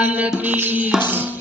લાલ કી